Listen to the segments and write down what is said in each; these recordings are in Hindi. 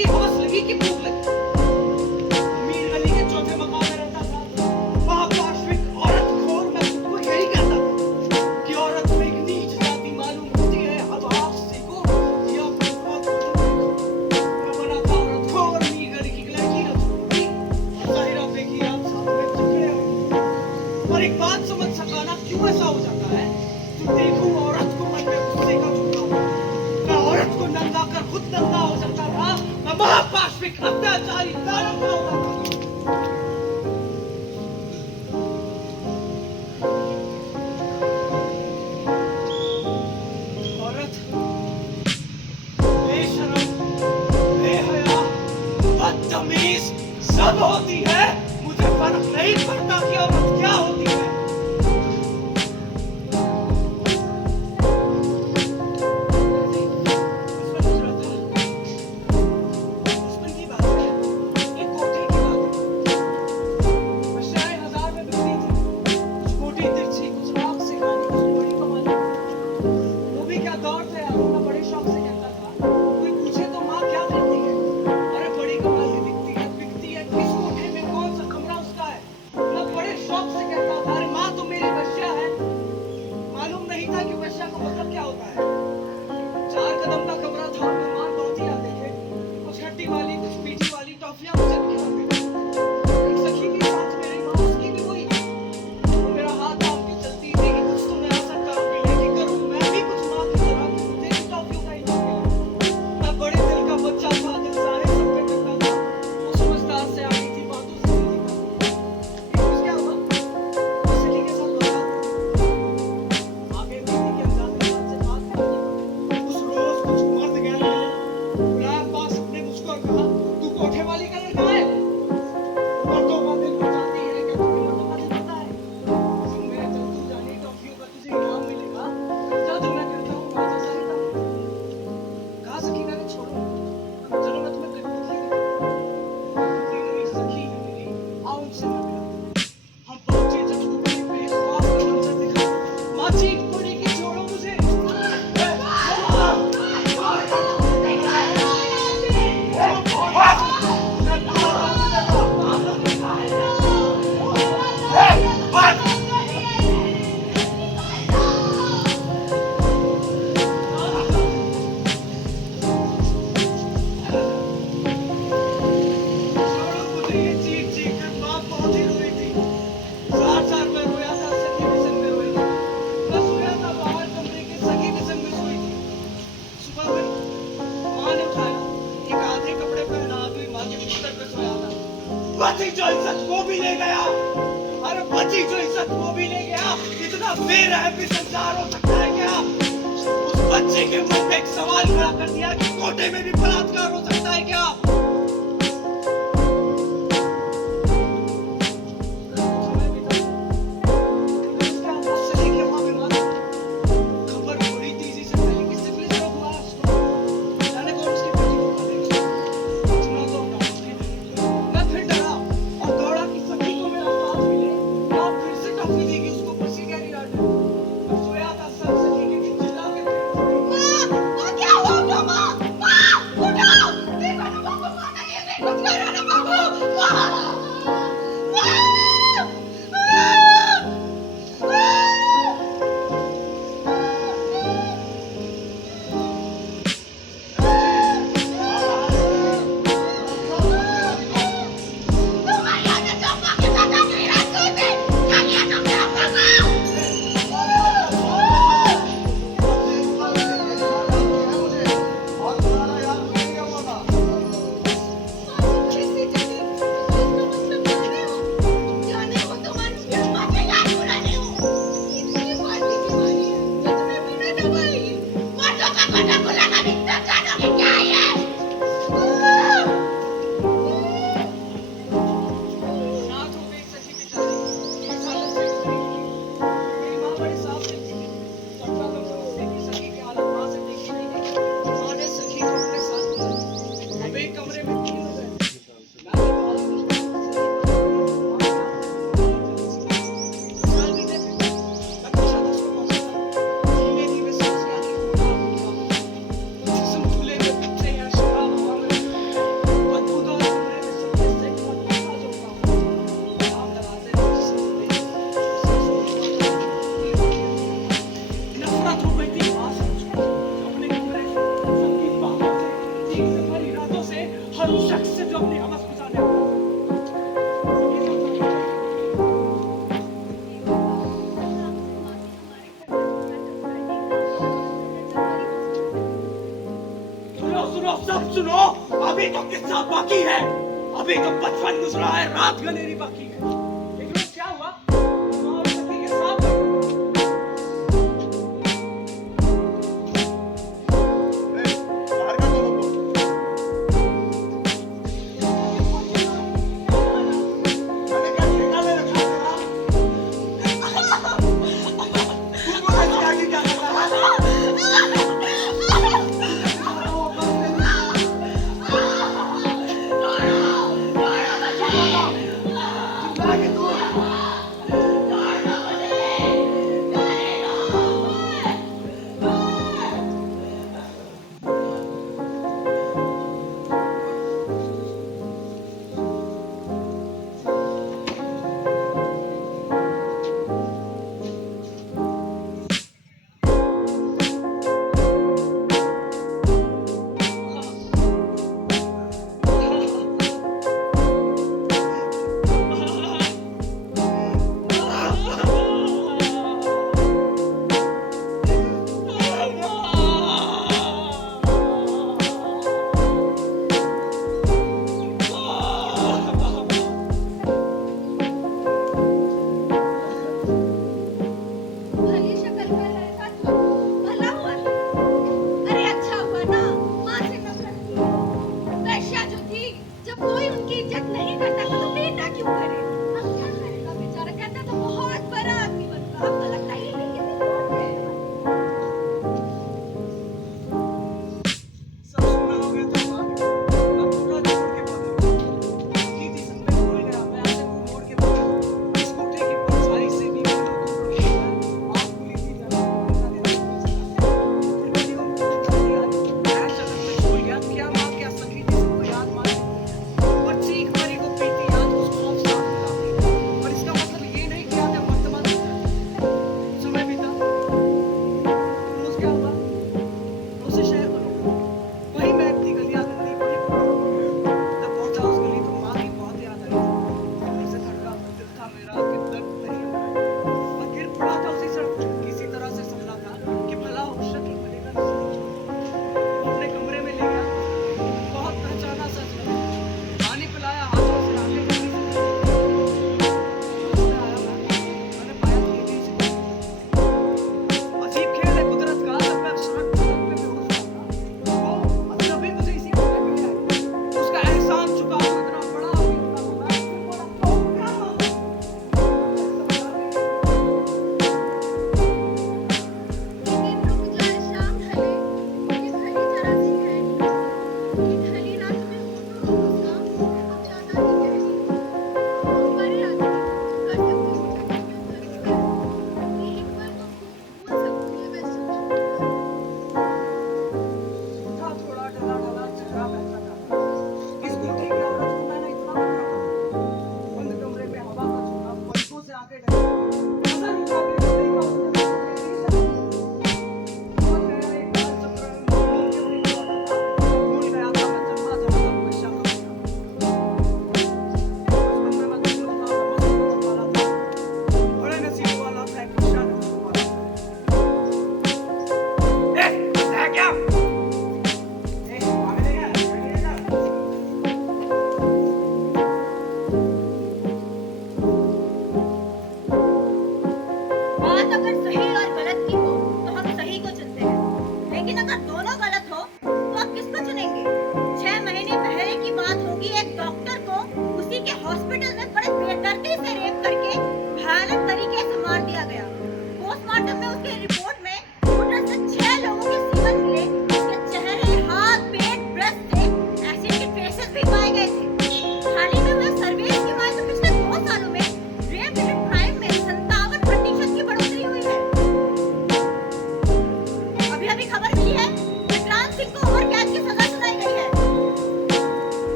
की हवस लगी कि भूख लगी। अमीर गली के चौथे मकान में रहता था। वहां पार्श्विक औरत खोर मैं खुद को यही कहता था कि औरत में एक नीच जाति मालूम होती है। अब आप सीखो या फिर बहुत मैं बना था औरत खोर, अमीर गली की लड़की न छोड़ी और जाहिरा फेंकी आप सामने चुके हुए। पर एक बात समझ सका ना क्यों ऐसा हो जाता है। तुम देखो औरत को मन में गुस्से का झुकाव, मैं औरत को नंगा कर खुद नंगा हो सकता था। मैं महापार्श्विक अत्याचारी दानव का होता था। औरत बेशरम, बेहया, बदतमीज सब होती है। मुझे फर्क नहीं पड़ता कि औरत क्या होती है। पति जो इज्जत वो भी ले गया। अरे पति जो इज्जत वो भी ले गया। इतना बेरहम भी संसार हो सकता है क्या? उस बच्चे के मन में एक सवाल खड़ा कर दिया कि कोटे में भी बलात्कार हो सकता है क्या? उस शख्स से जो अपनी हमस गुजारने वाला सुनो सुनो सब सुनो अभी तो किस्सा बाकी है अभी तो बचपन गुजरा है रात गनेरी बाकी है एक रोज क्या हुआ और सखी के साथ बाहर का दो लोगों मैंने क्या निकाले रखा था तू बोला कि आगे क्या करना है चिल्ला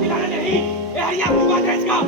दिलाना नहीं, ये हरिया मुंह बांध है इसका।